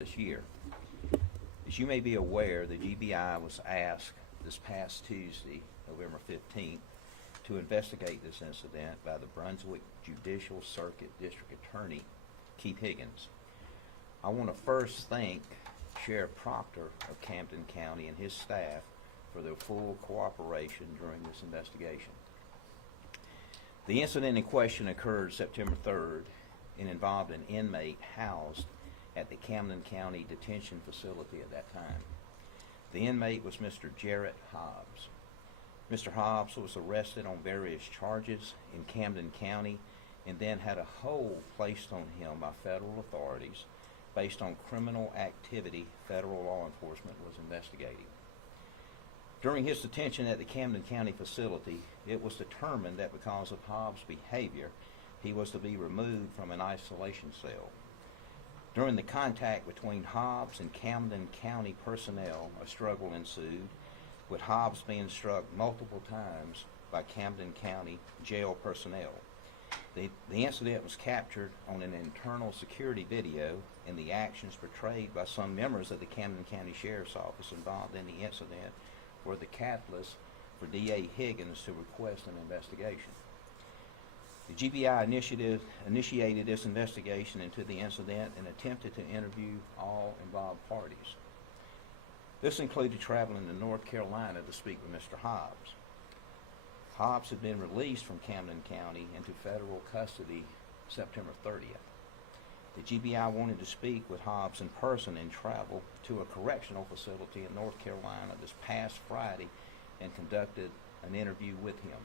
this year. As you may be aware, the GBI was asked this past Tuesday, November 15th, to investigate this incident by the Brunswick Judicial Circuit District Attorney, Keith Higgins. I want to first thank Sheriff Proctor of Camden County and his staff for their full cooperation during this investigation. The incident in question occurred September 3rd and involved an inmate housed at the Camden County Detention Facility at that time. The inmate was Mr. Jarrett Hobbs. Mr. Hobbs was arrested on various charges in Camden County and then had a hold placed on him by federal authorities based on criminal activity federal law enforcement was investigating. During his detention at the Camden County facility, it was determined that because of Hobbs' behavior, he was to be removed from an isolation cell. During the contact between Hobbs and Camden County personnel, a struggle ensued, with Hobbs being struck multiple times by Camden County jail personnel. The incident was captured on an internal security video, and the actions portrayed by some members of the Camden County Sheriff's Office involved in the incident were the catalyst for D.A. Higgins to request an investigation. The GBI initiated this investigation into the incident and attempted to interview all involved parties. This included traveling to North Carolina to speak with Mr. Hobbs. Hobbs had been released from Camden County into federal custody September 30th. The GBI wanted to speak with Hobbs in person and traveled to a correctional facility in North Carolina this past Friday and conducted an interview with him.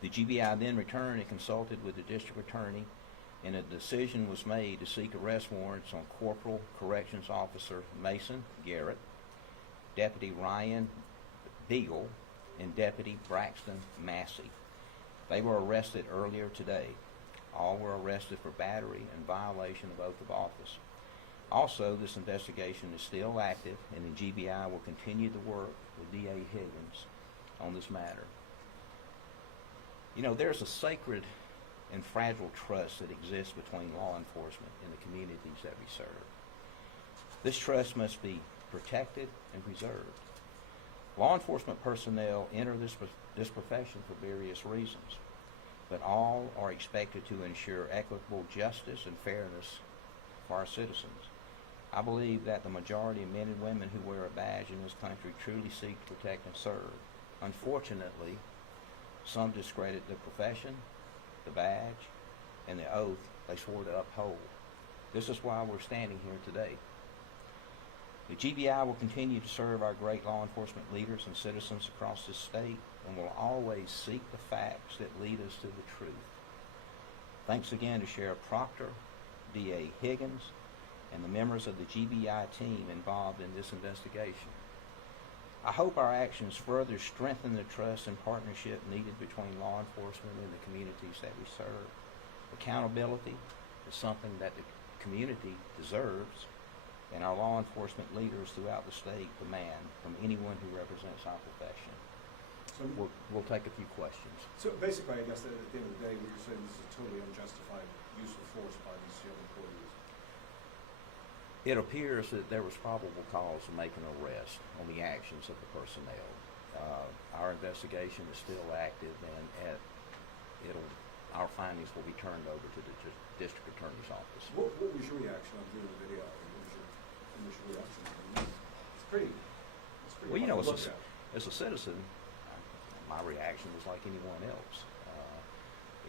The GBI then returned and consulted with the district attorney, and a decision was made to seek arrest warrants on Corporal Corrections Officer Mason Garrett, Deputy Ryan Beagle, and Deputy Braxton Massey. They were arrested earlier today. All were arrested for battery and violation of oath of office. Also, this investigation is still active, and the GBI will continue to work with D.A. Higgins on this matter. You know, there's a sacred and fragile trust that exists between law enforcement and the communities that we serve. This trust must be protected and preserved. Law enforcement personnel enter this profession for various reasons, but all are expected to ensure equitable justice and fairness for our citizens. I believe that the majority of men and women who wear a badge in this country truly seek to protect and serve. Unfortunately, some discredit the profession, the badge, and the oath they swore to uphold. This is why we're standing here today. The GBI will continue to serve our great law enforcement leaders and citizens across this state, and will always seek the facts that lead us to the truth. Thanks again to Sheriff Proctor, D.A. Higgins, and the members of the GBI team involved in this investigation. I hope our actions further strengthen the trust and partnership needed between law enforcement and the communities that we serve. Accountability is something that the community deserves, and our law enforcement leaders throughout the state demand from anyone who represents our profession. So we'll take a few questions. So basically, I guess that at the end of the day, what you're saying is a totally unjustified use of force by these jail employees. It appears that there was probable cause to make an arrest on the actions of the personnel. Our investigation is still active, and our findings will be turned over to the district attorney's office. What was your reaction on viewing the video? What was your initial reaction? It's pretty well, you know, hard to look at. As a citizen, my reaction was like anyone else.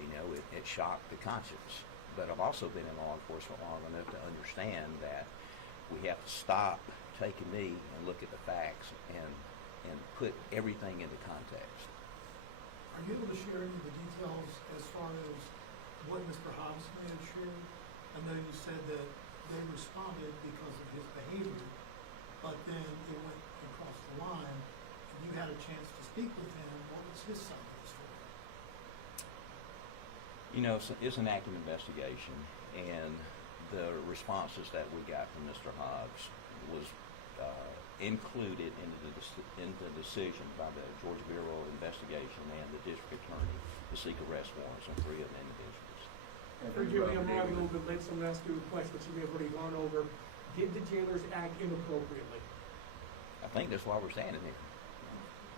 You know, it shocked the conscience. But I've also been in law enforcement long enough to understand that we have to stop, take a knee, and look at the facts and put everything into context. Are you able to share any of the details as far as what Mr. Hobbs may have shared? I know you said that they responded because of his behavior, but then it went across the line, and you had a chance to speak with him. What was his side of the story? You know, it's an active investigation, and the responses that we got from Mr. Hobbs was included in the decision by the Georgia Bureau of Investigation and the district attorney to seek arrest warrants on 3 of the individuals. Forgive me, I'm arriving a little bit late, so I'm gonna ask you a question that you may have already gone over. Did the jailers act inappropriately? I think that's why we're standing here.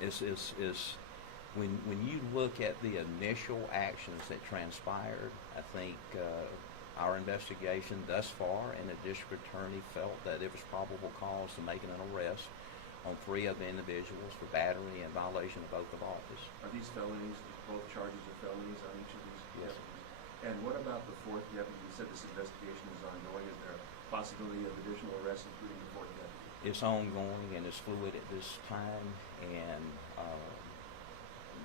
Is when you look at the initial actions that transpired, I think our investigation thus far, and the district attorney felt that it was probable cause to make an arrest on 3 of the individuals for battery and violation of oath of office. Are these felonies, both charges are felonies on each of these Yes. deputies? And what about the 4th deputy? You said this investigation is ongoing. Is there a possibility of additional arrests, including the 4th deputy? It's ongoing and it's fluid at this time, and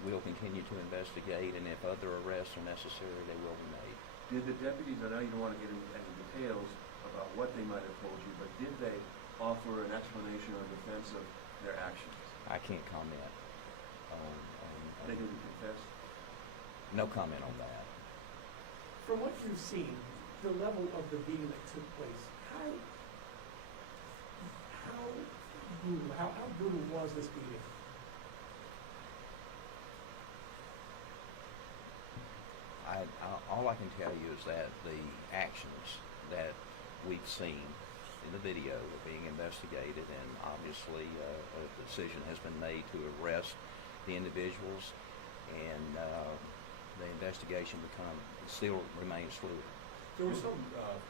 we'll continue to investigate, and if other arrests are necessary, they will be made. Did the deputies, I know you don't want to get into any details about what they might have told you, but did they offer an explanation or defense of their actions? I can't comment on They didn't confess? no comment on that. From what you've seen, the level of the beating that took place, how brutal was this beating? All I can tell you is that the actions that we've seen in the video are being investigated, and obviously a decision has been made to arrest the individuals, and the investigation still remains fluid. There were some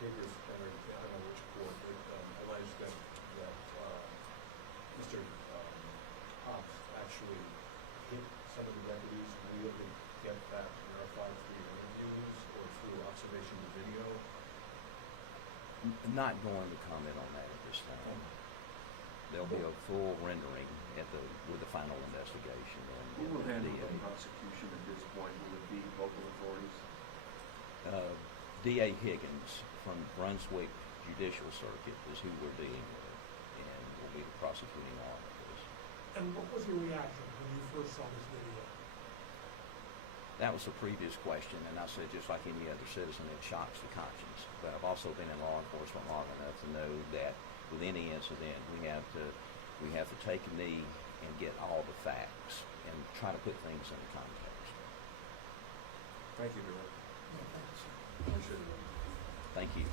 papers entered, I don't know which court, that alleged that Mr. Hobbs actually hit some of the deputies. Were you able to get that verified through interviews or through observation of the video? Not going to comment on that at this time. There'll be a full rendering with the final investigation. Who will handle DA. the prosecution at this point? Will it be local authorities? DA Higgins from Brunswick Judicial Circuit is who we're dealing with, and will be the prosecuting arm of this. And what was your reaction when you first saw this video? That was the previous question, and I said, just like any other citizen, it shocks the conscience. But I've also been in law enforcement long enough to know that with any incident, we have to take a knee and get all the facts and try to put things into context. Thank you, Director. No, thanks. Appreciate it. Thank you.